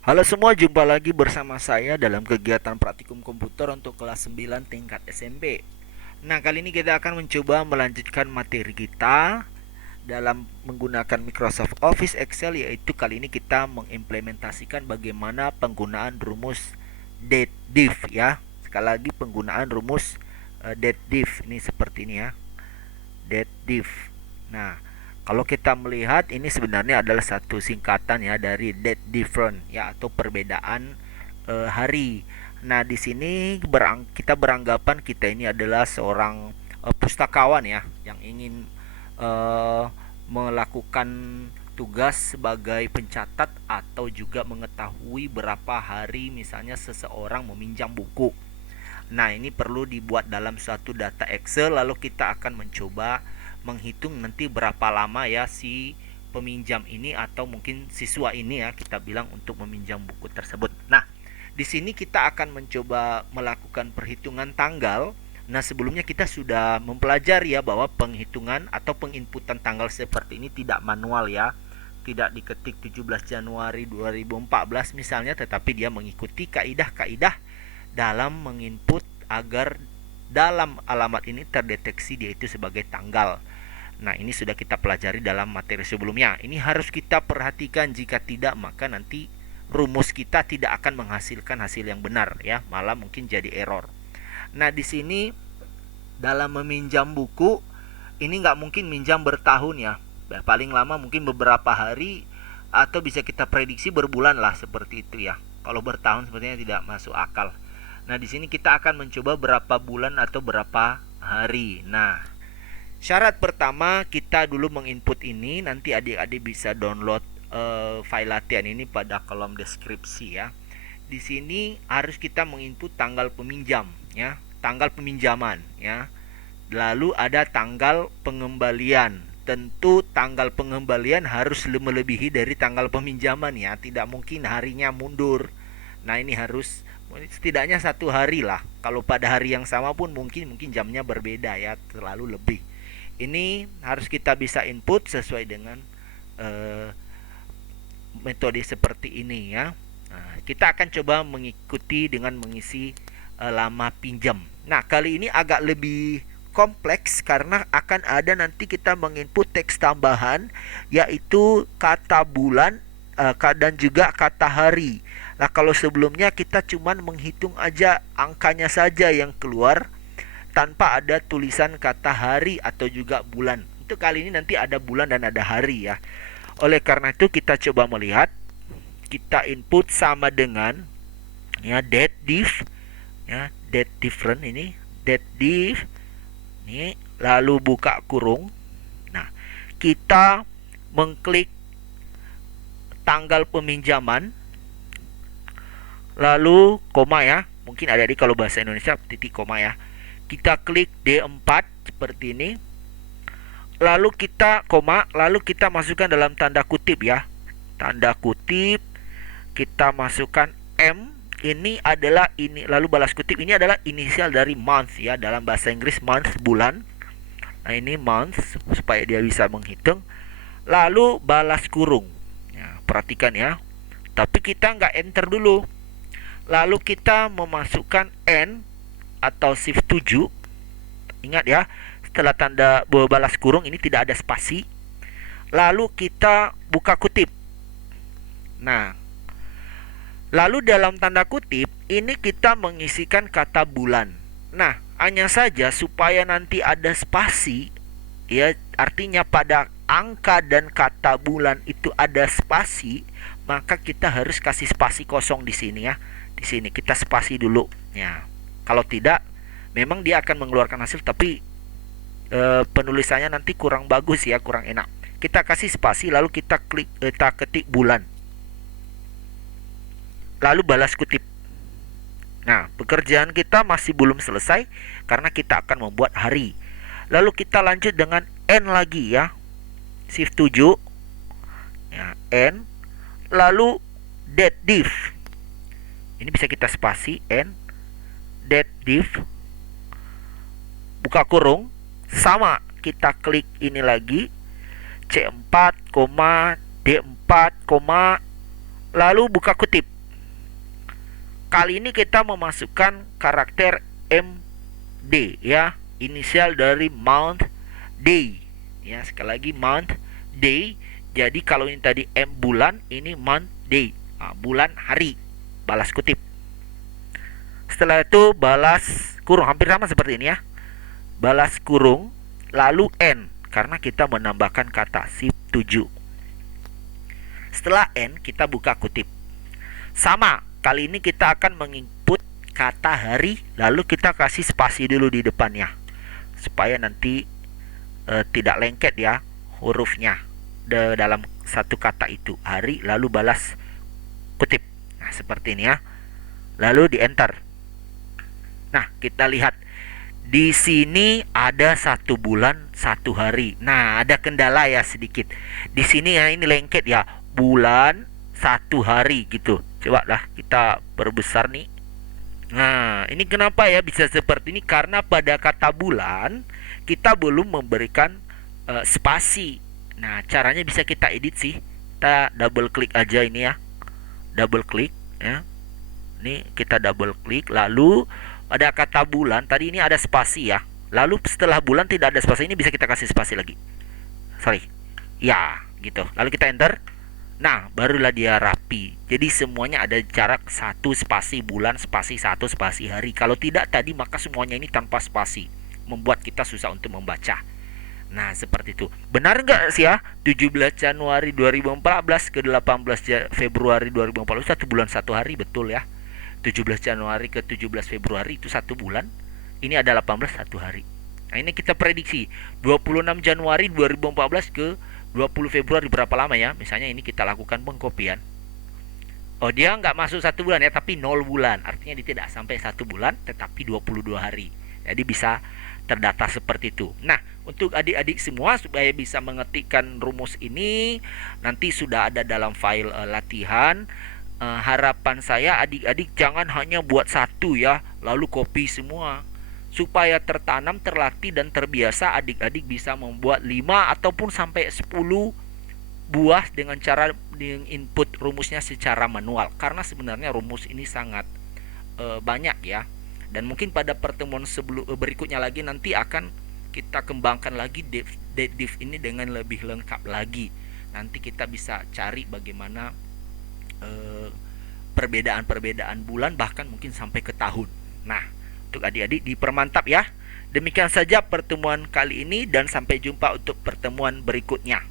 Halo semua, jumpa lagi bersama saya dalam kegiatan praktikum komputer untuk kelas 9 tingkat SMP. Nah, kali ini kita akan mencoba melanjutkan materi kita dalam menggunakan Microsoft Office Excel, yaitu kali ini kita mengimplementasikan bagaimana penggunaan rumus det div ya. Sekali lagi penggunaan rumus det div ini seperti ini ya. Det div. Nah, kalau kita melihat ini sebenarnya adalah satu singkatan ya dari date different ya, atau perbedaan hari. Nah, di sini kita beranggapan kita ini adalah seorang pustakawan ya yang ingin eh, melakukan tugas sebagai pencatat atau juga mengetahui berapa hari misalnya seseorang meminjam buku. Nah, ini perlu dibuat dalam suatu data Excel, lalu kita akan mencoba menghitung nanti berapa lama ya si peminjam ini atau mungkin siswa ini ya kita bilang untuk meminjam buku tersebut. Nah, di sini kita akan mencoba melakukan perhitungan tanggal. Nah, sebelumnya kita sudah mempelajari ya bahwa penghitungan atau penginputan tanggal seperti ini tidak manual ya. Tidak diketik 17 Januari 2014 misalnya, tetapi dia mengikuti kaidah-kaidah dalam menginput agar dalam alamat ini terdeteksi dia itu sebagai tanggal. Nah, ini sudah kita pelajari dalam materi sebelumnya. Ini harus kita perhatikan, jika tidak maka nanti rumus kita tidak akan menghasilkan hasil yang benar ya, malah mungkin jadi error. Nah, di sini dalam meminjam buku ini nggak mungkin minjam bertahun ya. Paling lama mungkin beberapa hari atau bisa kita prediksi berbulan lah seperti itu ya. Kalau bertahun sepertinya tidak masuk akal. Nah, di sini kita akan mencoba berapa bulan atau berapa hari. Nah, syarat pertama kita dulu menginput ini, nanti adik-adik bisa download file latihan ini pada kolom deskripsi ya. Di sini harus kita menginput tanggal peminjam ya, tanggal peminjaman ya. Lalu ada tanggal pengembalian. Tentu tanggal pengembalian harus melebihi dari tanggal peminjaman ya, tidak mungkin harinya mundur. Nah, ini harus setidaknya satu hari lah. Kalau pada hari yang sama pun mungkin jamnya berbeda ya, terlalu lebih. Ini harus kita bisa input sesuai dengan eh, metode seperti ini ya. Nah, kita akan coba mengikuti dengan mengisi lama pinjam. Nah, kali ini agak lebih kompleks karena akan ada nanti kita menginput teks tambahan, yaitu kata bulan dan juga kata hari. Nah, kalau sebelumnya kita cuman menghitung aja angkanya saja yang keluar tanpa ada tulisan kata hari atau juga bulan. Untuk kali ini nanti ada bulan dan ada hari ya. Oleh karena itu kita coba melihat, kita input sama dengan ya date div ya, date different ini, date div ini, lalu buka kurung. Nah, kita mengklik tanggal peminjaman, lalu koma ya, mungkin ada di kalau bahasa Indonesia titik koma ya. Kita klik D4 seperti ini, lalu kita koma, lalu kita masukkan dalam tanda kutip ya, tanda kutip, kita masukkan M, ini adalah ini, lalu balas kutip, ini adalah inisial dari month ya, dalam bahasa Inggris month bulan. Nah, ini month supaya dia bisa menghitung, lalu balas kurung ya, perhatikan ya, tapi kita nggak enter dulu. Lalu kita memasukkan N atau shift 7. Ingat ya, setelah tanda balas kurung ini tidak ada spasi. Lalu kita buka kutip. Nah, lalu dalam tanda kutip ini kita mengisikan kata bulan. Nah, hanya saja supaya nanti ada spasi ya, artinya pada angka dan kata bulan itu ada spasi, maka kita harus kasih spasi kosong di sini ya. Di sini kita spasi dulu ya. Kalau tidak, memang dia akan mengeluarkan hasil, tapi penulisannya nanti kurang bagus ya, kurang enak. Kita kasih spasi, lalu kita ketik bulan, lalu balas kutip. Nah, pekerjaan kita masih belum selesai karena kita akan membuat hari. Lalu kita lanjut dengan N lagi ya, shift 7 ya, N, lalu date div. Ini bisa kita spasi N, date div, buka kurung, sama kita klik ini lagi, C4, D4, lalu buka kutip. Kali ini kita memasukkan karakter MD ya, inisial dari month day. Ya, sekali lagi month day. Jadi kalau ini tadi M bulan, ini month day. Bulan hari. Balas kutip. Setelah itu balas kurung, hampir sama seperti ini ya. Balas kurung lalu N karena kita menambahkan kata sip 7. Setelah N kita buka kutip. Sama, kali ini kita akan menginput kata hari lalu kita kasih spasi dulu di depannya supaya nanti tidak lengket ya hurufnya dalam satu kata itu, hari lalu balas kutip. Nah, seperti ini ya. Lalu di enter. Nah, kita lihat di sini ada 1 bulan 1 hari. Nah, ada kendala ya sedikit. Di sini ya ini lengket ya, bulan 1 hari gitu. Coba lah kita perbesar nih. Nah, ini kenapa ya bisa seperti ini? Karena pada kata bulan kita belum memberikan spasi. Nah, caranya bisa kita edit sih. Kita double klik aja ini ya. Double klik ya. Ini kita double klik lalu ada kata bulan, tadi ini ada spasi ya. Lalu setelah bulan tidak ada spasi, ini bisa kita kasih spasi lagi. Sorry. Ya, gitu. Lalu kita enter. Nah, barulah dia rapi. Jadi semuanya ada jarak 1 spasi bulan, spasi 1 spasi hari. Kalau tidak tadi maka semuanya ini tanpa spasi, membuat kita susah untuk membaca. Nah, seperti itu. Benar nggak sih ya? 17 Januari 2014 ke 18 Februari 2014 1 bulan 1 hari, betul ya. 17 Januari ke 17 Februari itu 1 bulan. Ini ada 18 1 hari. Nah, ini kita prediksi 26 Januari 2014 ke 20 Februari berapa lama ya? Misalnya ini kita lakukan pengkopian. Oh, dia nggak masuk 1 bulan ya, tapi 0 bulan. Artinya dia tidak sampai 1 bulan, tetapi 22 hari. Jadi bisa terdata seperti itu. Nah, untuk adik-adik semua supaya bisa mengetikkan rumus ini, nanti sudah ada dalam file latihan. Harapan saya adik-adik jangan hanya buat 1 ya, lalu copy semua. Supaya tertanam, terlatih dan terbiasa, adik-adik bisa membuat 5 ataupun sampai 10 buah dengan cara input rumusnya secara manual. Karena sebenarnya rumus ini sangat banyak ya. Dan mungkin pada pertemuan berikutnya lagi nanti akan kita kembangkan lagi div ini dengan lebih lengkap lagi. Nanti kita bisa cari bagaimana perbedaan-perbedaan bulan, bahkan mungkin sampai ke tahun. Nah, untuk adik-adik dipermantap ya. Demikian saja pertemuan kali ini dan sampai jumpa untuk pertemuan berikutnya.